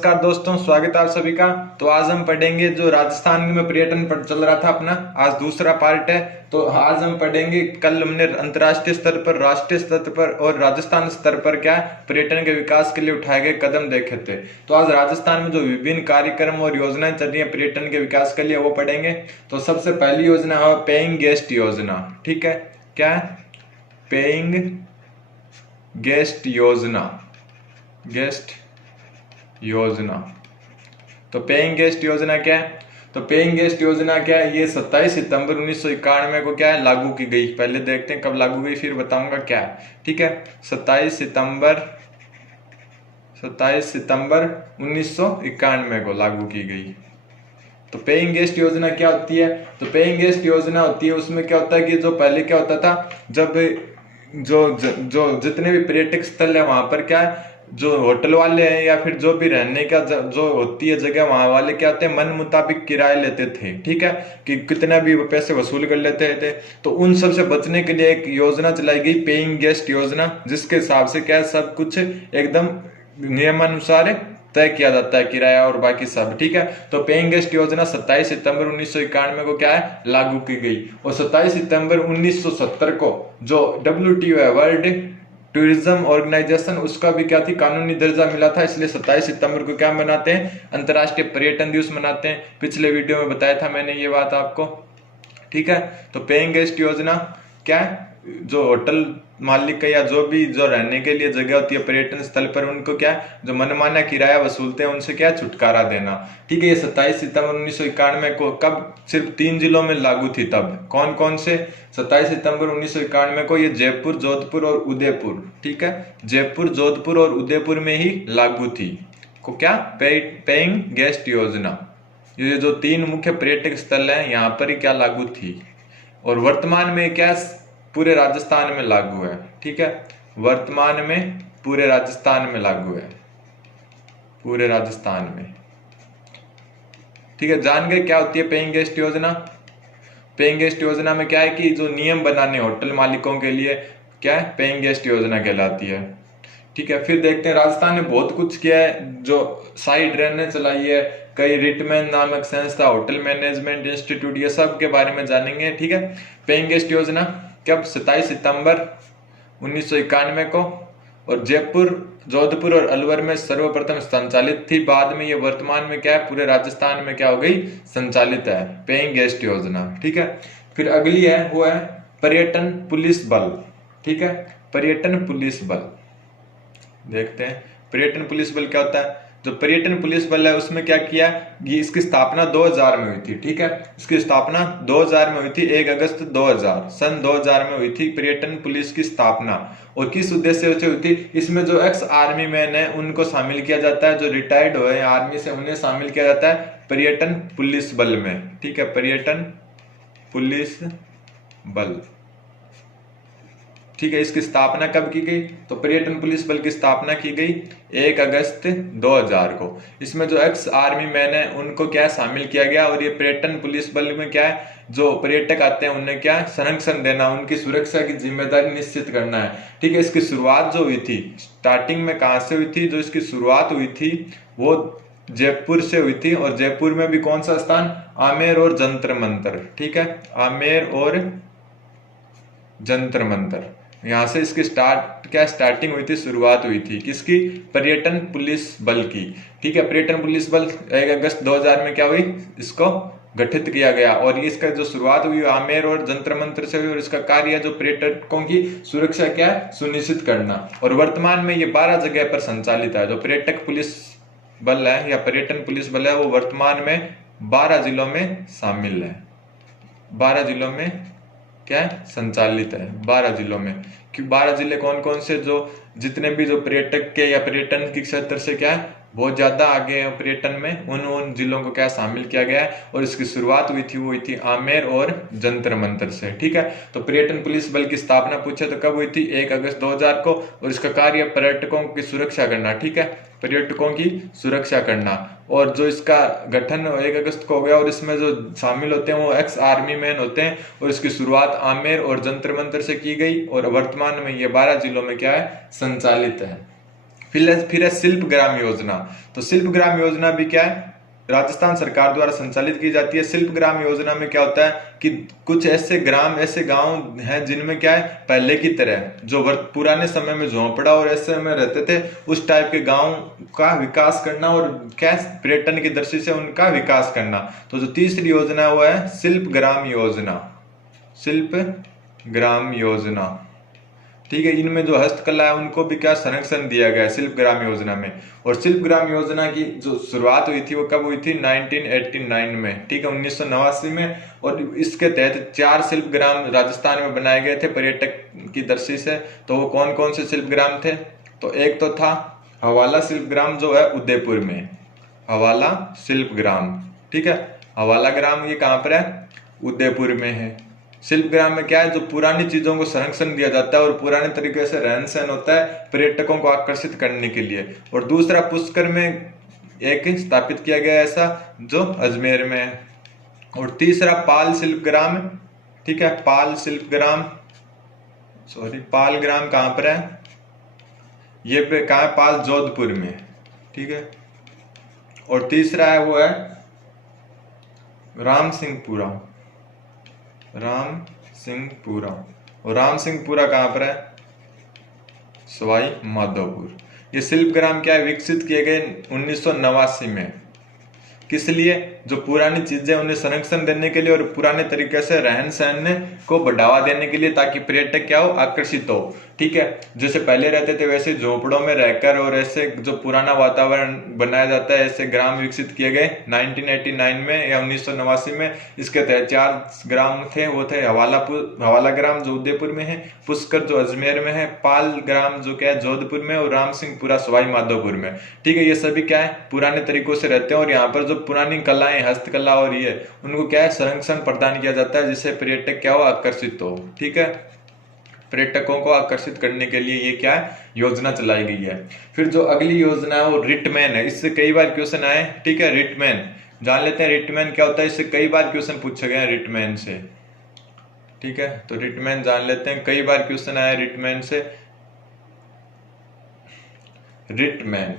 नमस्कार दोस्तों, स्वागत है आप सभी का। तो आज हम पढ़ेंगे जो राजस्थान में पर्यटन पर चल रहा था अपना, आज दूसरा पार्ट है। तो आज हम पढ़ेंगे, कल हमने अंतर्राष्ट्रीय स्तर पर, राष्ट्रीय स्तर पर और राजस्थान स्तर पर क्या पर्यटन के विकास के लिए उठाए गए कदम देखे थे। तो आज राजस्थान में जो विभिन्न कार्यक्रम और योजनाएं चल रही है पर्यटन के विकास के लिए वो पढ़ेंगे। तो सबसे पहली योजना है पेइंग गेस्ट योजना। ठीक है, क्या है? पेइंग गेस्ट योजना, गेस्ट योजना। तो पेइंग गेस्ट योजना क्या है? तो पेइंग गेस्ट योजना क्या है? ये 27 सितंबर 1991 को क्या है लागू की गई। पहले देखते हैं कब लागू गई, फिर बताऊंगा क्या है। ठीक है, 27 सितंबर 1991 को लागू की गई। तो पेइंग गेस्ट योजना क्या होती है? तो पेइंग गेस्ट योजना होती है, उसमें क्या होता है कि जो पहले क्या होता था, जब जो जितने भी पर्यटक स्थल है वहां पर क्या है, जो होटल वाले हैं या फिर जो भी रहने का जो होती है जगह, वहां वाले क्या होते हैं मन मुताबिक किराए लेते थे। ठीक है, कि कितना भी पैसे वसूल कर लेते थे। तो उन सब से बचने के लिए एक योजना चलाई गई, पेइंग गेस्ट योजना, जिसके हिसाब से क्या है सब कुछ एकदम नियमानुसार तय किया जाता है, किराया और बाकी सब। ठीक है, तो पेइंग गेस्ट योजना 27 सितंबर 1991 को क्या है लागू की गई। और 27 सितंबर 1970 को जो WTO है, वर्ल्ड टूरिज्म ऑर्गेनाइजेशन, उसका भी क्या थी कानूनी दर्जा मिला था। इसलिए 27 सितंबर को क्या मनाते हैं? अंतर्राष्ट्रीय पर्यटन दिवस मनाते हैं। पिछले वीडियो में बताया था मैंने ये बात आपको। ठीक है, तो पेइंग गेस्ट योजना क्या है? जो होटल मालिक है या जो भी जो रहने के लिए जगह होती है पर्यटन स्थल पर, उनको क्या जो मनमाना किराया वसूलते हैं उनसे क्या छुटकारा देना। ठीक है, ये 27 सितंबर 1991 को कब सिर्फ 3 जिलों में लागू थी। तब कौन कौन से? 27 सितंबर 1991 को ये जयपुर, जोधपुर और उदयपुर। ठीक है, जयपुर, जोधपुर और उदयपुर में ही लागू थी को क्या पेइंग गेस्ट योजना। ये जो 3 मुख्य पर्यटक स्थल हैं यहाँ पर ही क्या लागू थी। और वर्तमान में क्या पूरे राजस्थान में लागू है। ठीक है, वर्तमान में पूरे राजस्थान में लागू है, पूरे राजस्थान में। ठीक है, जान गए क्या होती है पेइंग गेस्ट योजना। पेइंग गेस्ट योजना में क्या है कि जो नियम बनाने होटल मालिकों के लिए क्या है पेइंग गेस्ट योजना कहलाती है। ठीक है, फिर देखते हैं राजस्थान ने बहुत कुछ किया है, जो साइड रैन चलाई है, कई रिटमैन नामक संस्था, होटल मैनेजमेंट इंस्टीट्यूट, ये सब के बारे में जानेंगे। ठीक है, पेइंग गेस्ट योजना कब? 27 सितंबर 1991 को। और जयपुर, जोधपुर और अलवर में सर्वप्रथम संचालित थी। बाद में ये वर्तमान में क्या है पूरे राजस्थान में क्या हो गई संचालित है पेइंग गेस्ट योजना। ठीक है, फिर अगली है वो है पर्यटन पुलिस बल। ठीक है, पर्यटन पुलिस बल देखते हैं। पर्यटन पुलिस बल क्या होता है? जो पर्यटन पुलिस बल है उसमें क्या किया, ये इसकी स्थापना 2000 में हुई थी। ठीक है, इसकी स्थापना 2000 में हुई थी, 1 अगस्त 2000 सन 2000 में हुई थी पर्यटन पुलिस की स्थापना। और किस उद्देश्य से हुई थी? इसमें जो एक्स आर्मी मैन है उनको शामिल किया जाता है, जो रिटायर्ड हुए हैं आर्मी से उन्हें शामिल किया जाता है पर्यटन पुलिस बल में। ठीक है, पर्यटन पुलिस बल। ठीक है, इसकी स्थापना कब की गई? तो पर्यटन पुलिस बल की स्थापना की गई 1 अगस्त 2000 को। इसमें जो एक्स आर्मी मैन है उनको क्या शामिल किया गया। और ये पर्यटन पुलिस बल में क्या है, जो पर्यटक आते हैं उन्हें क्या संरक्षण देना, उनकी सुरक्षा की जिम्मेदारी निश्चित करना है। ठीक है, इसकी शुरुआत जो हुई थी स्टार्टिंग में कहां से हुई थी? जो इसकी शुरुआत हुई थी वो जयपुर से हुई थी। और जयपुर में भी कौन सा स्थान? आमेर और जंतर मंतर। ठीक है, आमेर और जंतर मंतर, यहां से इसकी स्टार्टिंग हुई थी, शुरुआत हुई थी किसकी? पर्यटन पुलिस बल की। ठीक है, पर्यटन पुलिस बल 1 अगस्त 2000 में क्या हुई, इसको गठित किया गया। और इसका जो शुरुआत हुई आमेर और जंतर मंतर से हुई। और इसका कार्य जो पर्यटकों की सुरक्षा क्या है सुनिश्चित करना। और वर्तमान में ये 12 जगह पर संचालित है। जो पर्यटक पुलिस बल है या पर्यटन पुलिस बल है वो वर्तमान में 12 जिलों में शामिल है, 12 जिलों में क्या है संचालित है, 12 जिलों में। कि 12 जिले कौन कौन से? जो जितने भी जो पर्यटक के या पर्यटन के क्षेत्र से क्या है बहुत ज्यादा आगे हैं पर्यटन में, उन जिलों को क्या शामिल किया गया है। और इसकी शुरुआत हुई थी आमेर और जंतर मंतर से। ठीक है, तो पर्यटन पुलिस बल की स्थापना पूछे तो कब हुई थी? 1 अगस्त 2000 को। और इसका कार्य पर्यटकों की सुरक्षा करना। ठीक है, पर्यटकों की सुरक्षा करना। और जो इसका गठन 1 अगस्त को हो गया और इसमें जो शामिल होते हैं वो एक्स आर्मी मैन होते हैं। और इसकी शुरुआत आमेर और जंतर मंतर से की गई। और वर्तमान में ये 12 जिलों में क्या है संचालित है। फिर है शिल्प ग्राम योजना। तो शिल्प ग्राम योजना भी क्या है, राजस्थान सरकार द्वारा संचालित की जाती है। शिल्प ग्राम योजना में क्या होता है कि कुछ ऐसे ग्राम, ऐसे गांव हैं जिनमें क्या है, पहले की तरह जो पुराने समय में झोंपड़ा और ऐसे में रहते थे उस टाइप के गांव का विकास करना और क्या पर्यटन की दृष्टि से उनका विकास करना। तो जो तीसरी योजना है वो है शिल्प ग्राम योजना। शिल्प ग्राम योजना, ठीक है। इनमें जो हस्तकला है उनको भी क्या संरक्षण दिया गया है शिल्प ग्राम योजना में। और शिल्प ग्राम योजना की जो शुरुआत हुई थी वो कब हुई थी, 1989 में, ठीक है, 1989 में। और इसके तहत 4 शिल्प ग्राम राजस्थान में बनाए गए थे पर्यटक की दृष्टि से। तो वो कौन कौन से शिल्प ग्राम थे, तो एक तो था हवाला शिल्प ग्राम जो है उदयपुर में, हवाला शिल्प ग्राम, ठीक है। हवाला ग्राम ये कहाँ पर है, उदयपुर में है। शिल्प ग्राम में क्या है, जो पुरानी चीजों को संरक्षण दिया जाता है और पुराने तरीके से रहन सहन होता है पर्यटकों को आकर्षित करने के लिए। और दूसरा पुष्कर में एक स्थापित किया गया ऐसा जो अजमेर में है। और तीसरा पाल शिल्प ग्राम, ठीक है, पाल शिल्प ग्राम, पाल ग्राम कहां पर है, ये पे कहां है, पाल जोधपुर में, ठीक है। और तीसरा है वो है राम सिंहपुरा, राम सिंहपुरा। और राम सिंहपुरा कहां पर है, सवाई माधोपुर। ये शिल्प ग्राम क्या है, विकसित किए गए 1989 में। किस लिए, जो पुरानी चीजें उन्हें संरक्षण देने के लिए और पुराने तरीके से रहन सहन को बढ़ावा देने के लिए, ताकि पर्यटक क्या हो, आकर्षित हो, ठीक है। जैसे पहले रहते थे वैसे झोपड़ों में रहकर और ऐसे जो पुराना वातावरण बनाया जाता है, ऐसे ग्राम विकसित किए गए 1989 में या 1989 में। इसके तहत 4 ग्राम थे, वो थे हवाला ग्राम जो उदयपुर में है, पुष्कर जो अजमेर में है, पाल ग्राम जो क्या है जोधपुर में, और राम सिंहपुरा सवाई माधोपुर में, ठीक है। ये सभी क्या है, पुराने तरीकों से रहते हैं और यहाँ पर जो पुरानी कलाएं, हस्तकला और ये उनको क्या है, संरक्षण प्रदान किया जाता है, जिससे पर्यटक क्या हो, आकर्षित हो, ठीक है। पर्यटकों को आकर्षित करने के लिए ये क्या है, योजना चलाई गई है। फिर जो अगली योजना है वो रिटमैन है। इससे कई बार क्वेश्चन आए, ठीक है। रिटमैन जान लेते हैं, रिटमैन क्या होता है, इससे कई बार क्वेश्चन पूछे गए हैं रिटमैन से, ठीक है। तो रिटमैन जान लेते हैं, कई बार क्वेश्चन आया रिटमैन से। रिटमैन,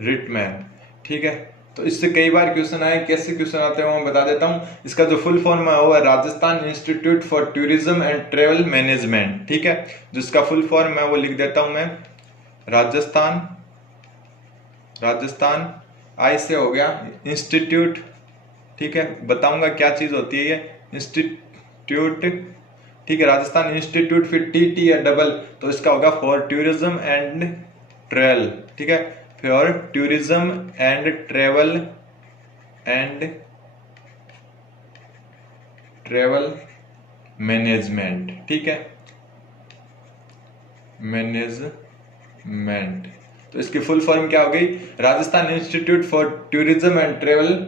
रिटमैन, ठीक है। तो इससे कई बार क्वेश्चन आए, कैसे क्वेश्चन आते हैं वो मैं बता देता हूं। इसका जो फुल फॉर्म है वो है Rajasthan institute for tourism and travel management, ठीक है। जिसका फुल फॉर्म है वो लिख देता हूं मैं, राजस्थान आई से हो गया इंस्टीट्यूट, ठीक है। बताऊंगा क्या चीज होती है ये इंस्टीट्यूट, ठीक है। राजस्थान इंस्टीट्यूट, फिर टी या डबल, तो इसका होगा फॉर टूरिज्म एंड ट्रेवल, ठीक है। For tourism and travel management, ठीक है, मैनेजमेंट। तो इसकी फुल फॉर्म क्या हो गई, Rajasthan institute for tourism and travel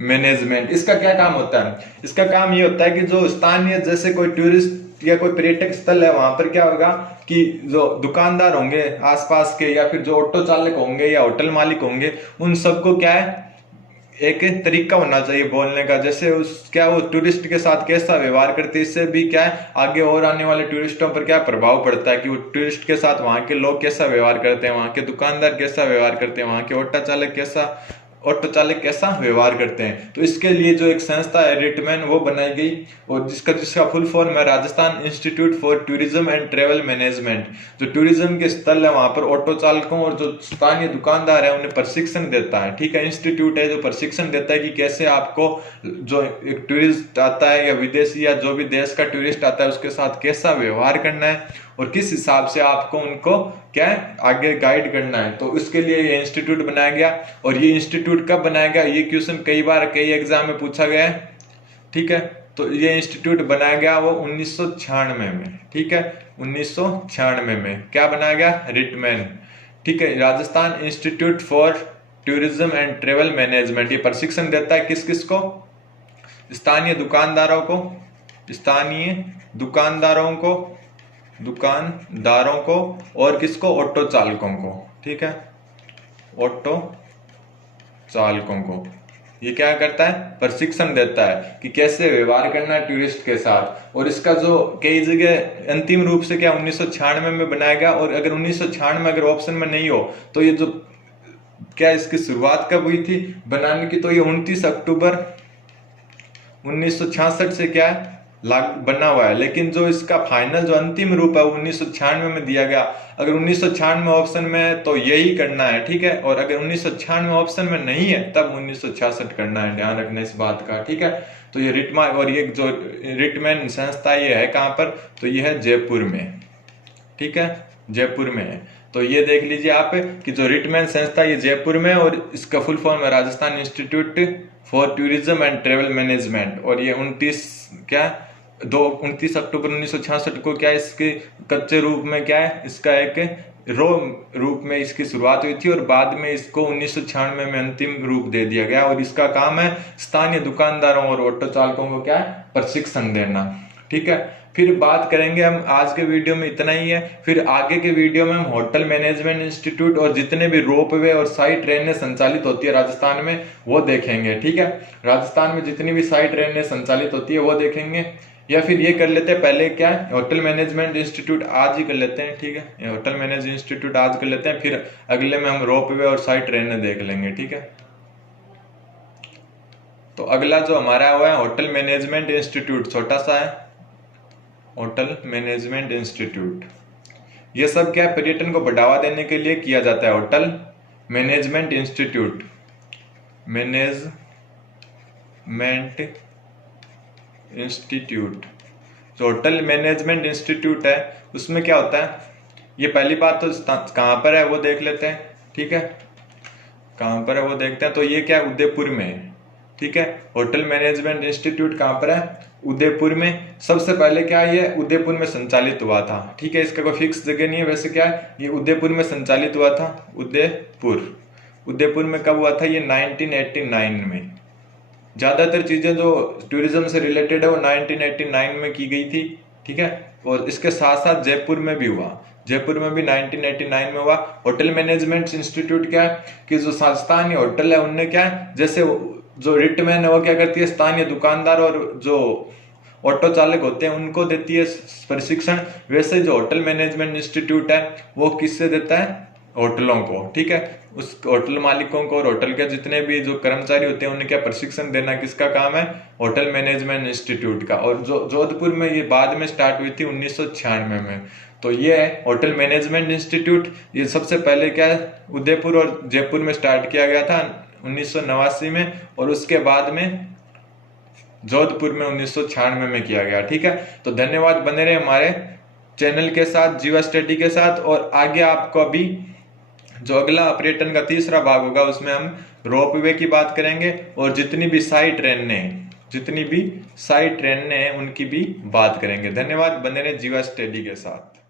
management. इसका क्या काम होता है, इसका काम ये होता है कि जो स्थानीय, जैसे कोई टूरिस्ट या कोई पर्यटक स्थल है, वहां पर क्या होगा कि जो दुकानदार होंगे आसपास के, या फिर जो ऑटो चालक होंगे या होटल मालिक होंगे, उन सबको क्या है, एक तरीका होना चाहिए बोलने का, जैसे उस क्या वो टूरिस्ट के साथ कैसा व्यवहार करते हैं। इससे भी क्या है, आगे और आने वाले टूरिस्टों पर क्या प्रभाव पड़ता है कि वो टूरिस्ट के साथ वहां के लोग कैसा व्यवहार करते हैं, वहां के दुकानदार कैसा व्यवहार करते हैं, वहां के ऑटो चालक कैसा व्यवहार करते हैं। तो इसके लिए जो एक संस्था है रिटमैन वो बनाई गई, और जिसका फुल फॉर्म है Rajasthan institute for tourism and travel management. जो टूरिज्म के स्थल है वहां पर ऑटो चालकों और जो स्थानीय दुकानदार है उन्हें प्रशिक्षण देता है, ठीक है। इंस्टीट्यूट है जो प्रशिक्षण देता है कि कैसे आपको जो एक टूरिस्ट आता है या विदेशी या जो भी देश का टूरिस्ट आता है उसके साथ कैसा व्यवहार करना है और किस हिसाब से आपको उनको क्या है आगे गाइड करना है। तो उसके लिए ये इंस्टीट्यूट बनाया गया। और ये इंस्टीट्यूट कब बनाया गया, ये क्वेश्चन कई बार कई एग्जाम में पूछा गया है, ठीक है। तो ये इंस्टीट्यूट बनाया गया वो 1996 में, ठीक है, 1996 में क्या बनाया गया, रिटमैन, ठीक है। Rajasthan institute for tourism and travel management. ये प्रशिक्षण देता है किस किस को, स्थानीय दुकानदारों को और किसको, ऑटो चालकों को, ठीक है, ऑटो चालकों को। ये क्या करता है, प्रशिक्षण देता है कि कैसे व्यवहार करना है टूरिस्ट के साथ। और इसका जो कई जगह अंतिम रूप से क्या 1996 में बनाया गया, और अगर 1996 अगर ऑप्शन में नहीं हो तो ये जो क्या इसकी शुरुआत कब हुई थी बनाने की, तो ये 29 अक्टूबर 1966 से क्या है बना हुआ है। लेकिन जो इसका फाइनल जो अंतिम रूप है वो 1996 में दिया गया। अगर 1996 ऑप्शन में है तो यही करना है, ठीक है। और अगर 1996 ऑप्शन में नहीं है तब 1966 करना है, ध्यान रखना इस बात का, ठीक है। तो ये रिटमा और ये जो रिटमैन संस्था ये है कहाँ पर, तो ये है जयपुर में, ठीक है, जयपुर में है। तो ये देख लीजिए आप कि जो रिटमैन संस्था ये जयपुर में, और इसका फुल फॉर्म है Rajasthan institute for tourism and travel management. और ये 29 अक्टूबर 1966 को क्या इसके कच्चे रूप में क्या है इसका एक रो रूप में इसकी शुरुआत हुई थी, और बाद में इसको 1996 में अंतिम रूप दे दिया गया। और इसका काम है स्थानीय दुकानदारों और ऑटो चालकों को क्या है प्रशिक्षण देना, ठीक है। फिर बात करेंगे हम, आज के वीडियो में इतना ही है। फिर आगे के वीडियो में हम होटल मैनेजमेंट इंस्टीट्यूट और जितने भी रोपवे और साई ट्रेनें संचालित होती है राजस्थान में वो देखेंगे, ठीक है। राजस्थान में जितनी भी साई ट्रेनें संचालित होती है वो देखेंगे। या फिर ये कर लेते हैं पहले क्या है होटल मैनेजमेंट इंस्टीट्यूट आज ही कर लेते हैं, ठीक है। ये होटल मैनेजमेंट इंस्टीट्यूट आज कर लेते हैं, फिर अगले में हम रोपवे और साई ट्रेनें देख लेंगे, ठीक है। तो अगला जो हमारा हुआ है होटल मैनेजमेंट इंस्टीट्यूट, छोटा सा है होटल मैनेजमेंट इंस्टीट्यूट। ये सब क्या पर्यटन को बढ़ावा देने के लिए किया जाता है। Hotel management institute, management institute, जो होटल मैनेजमेंट इंस्टीट्यूट है उसमें क्या होता है, ये पहली बात तो कहाँ पर है वो देख लेते हैं, ठीक है। कहाँ पर है वो देखते हैं। तो ये क्या उदयपुर में है, ठीक है। होटल मैनेजमेंट इंस्टीट्यूट कहाँ पर है, उदयपुर में। सबसे पहले क्या ये उदयपुर में संचालित हुआ था, ठीक है। इसका कोई फिक्स जगह नहीं है, वैसे क्या है ये उदयपुर में संचालित हुआ था। उदयपुर में कब हुआ था, ये 1989 में। ज्यादातर चीजें जो टूरिज्म से रिलेटेड है वो 1989 में की गई थी, ठीक है। और इसके साथ साथ जयपुर में भी हुआ, जयपुर में भी 1989 में हुआ। होटल मैनेजमेंट इंस्टीट्यूट क्या है कि जो स्थानीय होटल है उनने क्या है, जैसे जो रिटमैन है वो क्या करती है स्थानीय दुकानदार और जो ऑटो चालक होते हैं उनको देती है प्रशिक्षण। वैसे जो होटल मैनेजमेंट इंस्टीट्यूट है वो किससे देता है, होटलों को, ठीक है। उस होटल मालिकों को और होटल के जितने भी जो कर्मचारी होते हैं उन्हें क्या प्रशिक्षण देना किसका काम है, होटल मैनेजमेंट इंस्टीट्यूट का। और जो जोधपुर में ये बाद में स्टार्ट हुई थी 1996 में। तो ये है होटल मैनेजमेंट इंस्टीट्यूट। ये सबसे पहले क्या है उदयपुर और जयपुर में स्टार्ट किया गया था 1989 में, और उसके बाद में जोधपुर में 1996 में किया गया, ठीक है। तो धन्यवाद, बने रहे हमारे चैनल के साथ, जीवा स्टडी के साथ। और आगे आपको अभी जो अगला पर्यटन का तीसरा भाग होगा उसमें हम रोपवे की बात करेंगे, और जितनी भी साई ट्रेनें हैं उनकी भी बात करेंगे। धन्यवाद, बने रहे जीवा स्टडी के साथ।